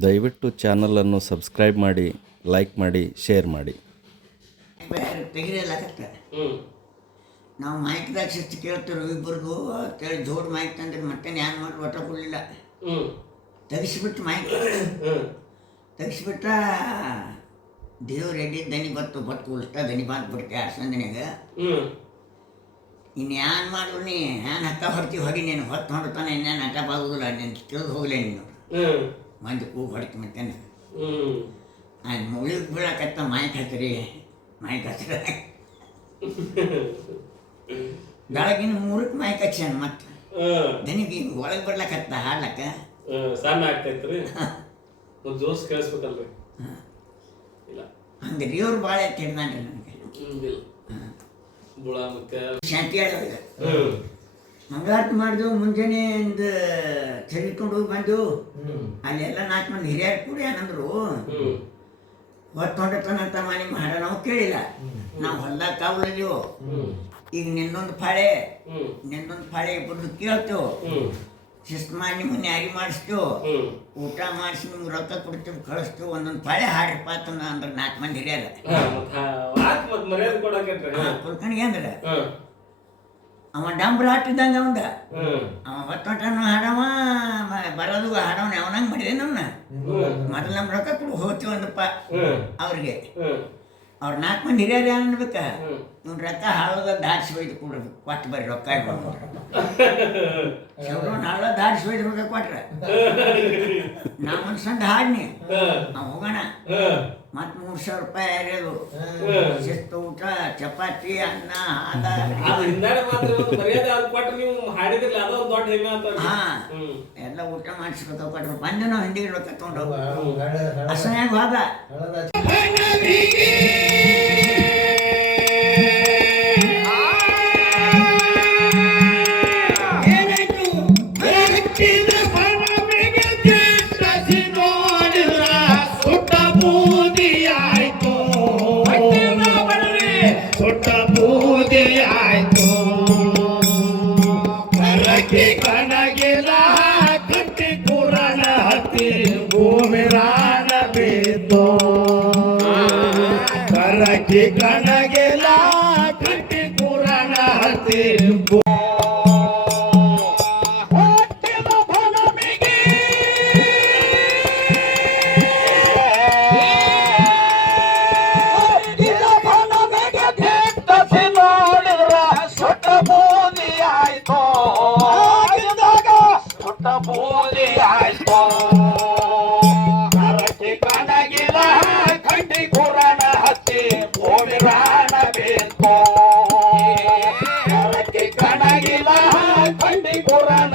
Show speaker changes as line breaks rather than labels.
ದಯವಿಟ್ಟು ಚಾನಲನ್ನು ಸಬ್ಸ್ಕ್ರೈಬ್ ಮಾಡಿ ಲೈಕ್ ಮಾಡಿ ಶೇರ್ ಮಾಡಿ.
ನಾವು ಮೈಕ್ ಶಿಸ್ತು ಕೇಳ್ತಿರೋ ಇಬ್ಬರದು ಕೇಳಿ ಜೋರ್ ಮೈಕ್ ತಂದ್ರೆ ಮತ್ತೆ ಏನು ಮಾಡಿ ಒಟ್ಟ ಕೊಡಲಿಲ್ಲ.
ಹ್ಮ್.
ತೆಗಿಸ್ಬಿಟ್ಟು ಮೈಕ್
ಹ್ಮ್.
ತೆಗಿಸ್ಬಿಟ್ಟ ದೇವ್ರ ಎಡ್ಡಿ ದನಿ ಬತ್ತು ಬತ್ತು ಉಳಿಸ್ತಾ ದನಿ ಬಾತ್ ಬಿಡ್ತೆ ಅರ್ಸಂದಿನಾಗ
ಹ್ಮ್.
ಇನ್ನು ಏನು ಮಾಡಿದ್ರು ನೀ ಏನು ಹತ್ತ ಹೊಡ್ತೀವಿ ಹೋಗಿ ನೀನು ಹೊತ್ತು ಹೊಡ್ತಾನೆ ಇನ್ನೇನು ಹಠ ಬಾಗುದಿಲ್ಲ ನೀನು ತಿಳಿದು ಹೋಗಲೇ ನೀನು.
ಹ್ಮ್.
ಮಂದಿ ಹೂ ಹೊಡಿತು ಮತ್ತೆ
ಹ್ಮ್.
ಆ ಮುಳಿಗೆ ಬೀಳಕತ್ತ ಮೈಕ್ ಹತ್ತಿರಿ ಹತ್ತಿರ ಬೆಳಗಿನ ಮೂರಕ್ಕೆ ಮೈಕ್ ಹಚ್ಚಾನ ಮತ್ತೆ ನನಗೆ ಈಗ ಒಳಗೆ ಬರ್ಲಕತ್ತ ಹಾಡ್ಲಕ್ಕ
ಸಣ್ಣ ಆಗ್ತೈತ್ರಿ. ಒಂದು ಜೋಸ್ ಕೇಳಿಸ್ಬೇಕಲ್ರಿ. ಇಲ್ಲ.
ಹಂಗೆ ದೇವ್ರು ಭಾಳ ಕೆಡ್ದಾನ್ರಿ ನನಗೆ. ಶಾಂತಿ ಹೇಳೋದು ಮಂಗಳಾರತಿ ಮಾಡಿದೆವು ಮುಂಜಾನೆ ಒಂದು ತೆಗೆದುಕೊಂಡು ಹೋಗಿ ಬಂದೆವು. ಅಲ್ಲೆಲ್ಲ ನಾಲ್ಕು ಮಂದಿ ಹಿರಿಯರು ಕೂಡಿ ಏನಂದ್ರು ಹೊತ್ತು ಹೊತ್ತೊಂಡತನಂತ ಮನೆ ಮಾಡ ನಾವು ಕೇಳಿಲ್ಲ.
ನಾವು
ಹೊಲ್ದಾಗ ಕಾವಲಿದೆವು ಈಗ ನಿನ್ನೊಂದು ಪಾಳೆ ನಿನ್ನೊಂದು ಪಾಳೆ ಇಬ್ಬರು ಕೇಳ್ತೇವೆ. ಶಿಸ್ತು ಮಾಡಿ ನಿಮ್ಮನ್ನ ಯಾರಿ ಮಾಡಿಸ್ತೇವೆ. ಊಟ ಮಾಡಿಸಿ ನಿಮ್ಗೆ ರೊಕ್ಕ ಕೊಡ್ತೇವೆ ಕಳಿಸ್ತೇವೆ. ಒಂದೊಂದು ಪಾಳೆ ಹಾಡ್ರಪ್ಪ ಅಂದ್ರೆ ನಾಲ್ಕು ಮಂದಿ ಹಿರಿಯರ. ಕುಲ್ಕಣಿಗೆ ಅಂದ್ರೆ. ಅವ ಡಾಂಬ್ರ ಹಾಟಿದ್ದಂಗೆ ಅವಂದ ಅವ ಹೊತ್ತೊಟ್ಟನು ಹಾಡವ ಬರೋದು ಹಾಡವನ ಅವನಂಗೆ ಮಾಡಿದೆ ನಮ್ಮನ್ನ
ಮೊದಲು
ನಮ್ಮ ರೊಕ್ಕ ಕೊಡು ಹೋಗ್ತೀವಿ ಒಂದಪ್ಪ
ಹ್ಮ್.
ಅವ್ರಿಗೆ. ಅವ್ರ ನಾಲ್ಕು ಮಂದಿ ಹಿರಿಯರು ಯಾರು ಅನ್ಬೇಕ? ಇವ್ನ ರೊಕ್ಕ ಹಾಳದ ದಾರಿಸಿ ಒಯ್ದು ಕೊಡ್ಬೇಕು ಕೊಟ್ಟು ಬರ್ರಿ ರೊಕ್ಕ
ಶಬ್ರವನ್
ಹಾಳ ದಾರಿಸಿ ಒಯ್ದು ರೊಕ್ಕ ಕೊಟ್ರ. ನಾ ಒಂದು ಸಂದ ಹಾಡ್ನಿ. ನಾವು ಹೋಗೋಣ. ಮತ್ತೆ ಮೂರು ಸಾವಿರ ರೂಪಾಯಿ ಯಾರ್ಯಾರು ಶಿಸ್ತು ಊಟ ಚಪಾತಿ ಅನ್ನ
ಹಾ.
ಎಲ್ಲ ಊಟ ಮಾಡಿಸ್ಕೊತ ಕೊಟ್ರು. ಬಂದು ನಾವು ಹಿಂದಿಗೆ ರೊಕ್ಕ ತೊಗೊಂಡು
ಅಸಹ್ಯಾಗ
ಹೋದ
ಪುಟ್ಟ ಪೂಜೆ ಆಯ್ತು. ಕರಕ್ಕೆ ಕಣಗಿಲ ಕಟ್ಟಿ ಕುರಣ ಹತ್ತಿ ಭೂಮಿ ರಾಣ ಬೀತು ಕರಕ್ಕೆ ಕಣಗಿಲ ಕಟ್ಟಿ ಕುರಣ ಹತ್ತಿ போதே ஆய்ப்போ அரட்டி பணகில கண்டி குரண ಹತ್ತಿ ஓடிரான ಬೇಕೋ? அரட்டி கணகில கண்டி குரண